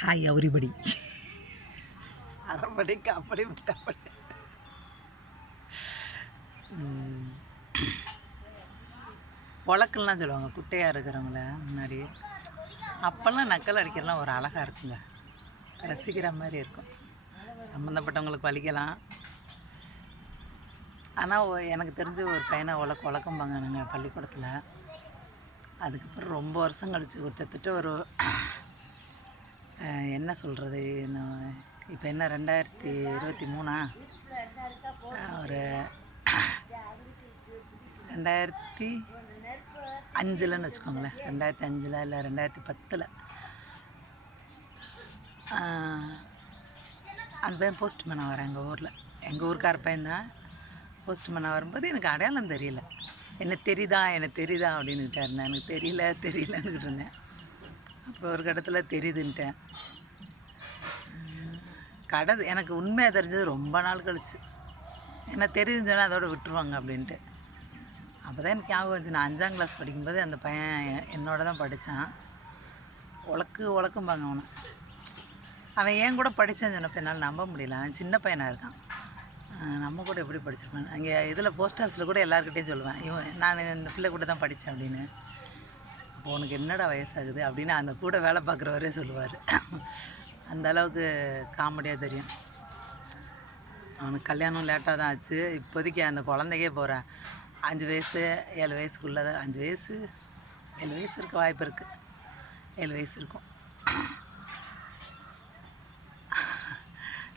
Hi everybody அரைப்படி காப்படி முக்காப்படி உலக்கெல்லாம் சொல்லுவாங்க குட்டையாக இருக்கிறவங்கள முன்னாடி அப்போல்லாம் நக்கல் அடிக்கிறதுலாம் ஒரு அழகாக இருக்குங்க. ரசிக்கிற மாதிரி இருக்கும். சம்மந்தப்பட்டவங்களுக்கு வலிக்கலாம். ஆனால் எனக்கு தெரிஞ்ச ஒரு பையனை உலக்க உலக்கம்பாங்க நாங்கள் பள்ளிக்கூடத்தில். அதுக்கப்புறம் ரொம்ப வருஷம் கழிச்சு கிட்டத்தட்ட ஒரு என்ன சொல்கிறது நான் இப்போ என்ன ரெண்டாயிரத்தி இருபத்தி மூணா? ஒரு ரெண்டாயிரத்தி அஞ்சுலன்னு வச்சுக்கோங்களேன். ரெண்டாயிரத்தி அஞ்சில் இல்லை ரெண்டாயிரத்தி பத்தில். அந்த பையன் போஸ்ட்மேனாக வரேன் எங்கள் ஊரில்? எங்கள் ஊருக்கார பையன்தான் போஸ்ட்மேனாக வரும்போது எனக்கு அடையாளம் தெரியல. என்ன தெரியுதா எனக்கு தெரியுதா அப்படின்னுட்டு இருந்தேன் எனக்கு தெரியல தெரியலன்னுக்கிட்டு இருந்தேன். அப்புறம் ஒரு கடத்தில் தெரியுதுன்ட்டேன். கடை எனக்கு உண்மையாக தெரிஞ்சது ரொம்ப நாள் கழிச்சு. என்ன தெரியுதுன்னு சொன்னால் அதோட விட்டுருவாங்க அப்படின்ட்டு. அப்போ தான் எனக்கு ஞாபகம் வந்துச்சு. நான் அஞ்சாம் கிளாஸ் படிக்கும்போது அந்த பையன் என்னோட தான் படித்தான் உழக்கு உழக்கும்பாங்க அவனை. அவன் ஏன் கூட படித்தேன்னு சொன்னப்போ என்னால் நம்ப முடியல. அவன் சின்ன பையனாக இருக்கான். நம்ம கூட எப்படி படிச்சிருப்பான்? அங்கே இதில் போஸ்ட் ஆஃபீஸில் கூட எல்லாருக்கிட்டையும் சொல்லுவேன். இவன் நான் இந்த பிள்ளை கூட தான் படித்தேன் அப்படின்னு. அப்போ உனக்கு என்னடா வயசாகுது அப்படின்னு அந்த கூட வேலை பார்க்குறவரே சொல்லுவார். அந்த அளவுக்கு காமெடியாக தெரியும். அவனுக்கு கல்யாணம் லேட்டாக தான் ஆச்சு. இப்போதைக்கு அந்த குழந்தைக்கே போகிறேன் அஞ்சு வயசு ஏழு வயசுக்குள்ளே தான் அஞ்சு வயசு ஏழு வயசு இருக்க வாய்ப்பு இருக்குது ஏழு வயசு இருக்கும்.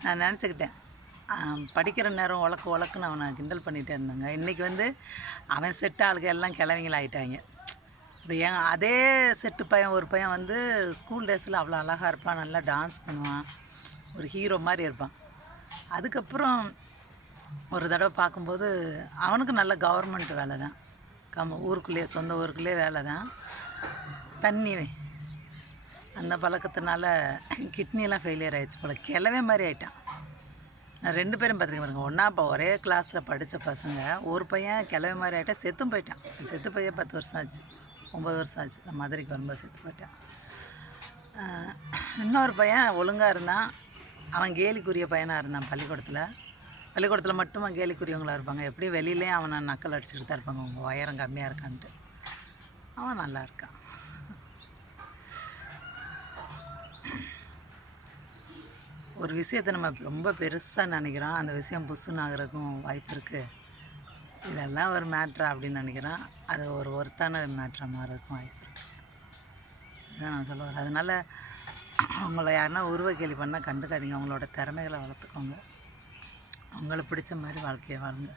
நான் நினச்சிக்கிட்டேன். படிக்கிற நேரம் உழக்கு உழக்குன்னு அவனை கிண்டல் பண்ணிகிட்டே இருந்தாங்க. இன்றைக்கி வந்து அவன் செட்டு ஆளுக எல்லாம் கிளவிங்களாயிட்டாங்க இப்போ ஏன் அதே செட்டு பையன் ஒரு பையன் வந்து ஸ்கூல் டேஸில் அவ்வளோ அழகாக இருப்பான் நல்லா டான்ஸ் பண்ணுவான். ஒரு ஹீரோ மாதிரி இருப்பான். அதுக்கப்புறம் ஒரு தடவை பார்க்கும்போது அவனுக்கு நல்ல கவர்மெண்ட் வேலை தான். கம் ஊருக்குள்ளேயே சொந்த ஊருக்குள்ளேயே வேலை தான். தண்ணி அந்த பழக்கத்தினால கிட்னிலாம் ஃபெயிலியர் ஆகிடுச்சு போல். கிளவே மாதிரி ஆகிட்டான் நான் ரெண்டு பேரும் பார்த்துருக்கேன் பாருங்க. ஒன்றா இப்போ ஒரே கிளாஸில் படித்த பசங்க ஒரு பையன் கிளவே மாதிரி ஆகிட்டா செத்தும் போயிட்டான். செத்து பையன் பத்து வருஷம் ஆச்சு. ஒம்பது வருஷம் ஆச்சு நான் மதுரைக்கு வரும்போது செத்து போயிட்டேன். இன்னொரு பையன் ஒழுங்காக இருந்தான். அவன் கேலிக்குரிய பையனாக இருந்தான் பள்ளிக்கூடத்தில். பள்ளிக்கூடத்தில் மட்டும் அவன் கேலிக்குரியவங்களாக இருப்பாங்க. எப்படியும் வெளியிலேயே அவனை நக்கல் அடிச்சுட்டு தான் இருப்பாங்க. உங்கள் உயரம் கம்மியாக இருக்கான்ட்டு. அவன் நல்லா இருக்கான். ஒரு விஷயத்தை நம்ம ரொம்ப பெருசாக நினைக்கிறோம். அந்த விஷயம் புஷுன்னு ஆகிறதுக்கும் வாய்ப்பு இருக்குது இதெல்லாம் ஒரு மேட்ரா அப்படின்னு நினைக்கிறேன். அது ஒரு ஒருத்தான மேட்ரா மாறதுக்கும் வாய்ப்பு இருக்குது இதுதான் நான் சொல்ல வரேன். அதனால் அவங்கள யாருன்னா உருவ கேலி பண்ணால் கண்டுக்காதீங்க. அவங்களோட திறமைகளை வளர்த்துக்கோங்க. அவங்கள பிடிச்ச மாதிரி வாழ்க்கையை வாழ்ந்து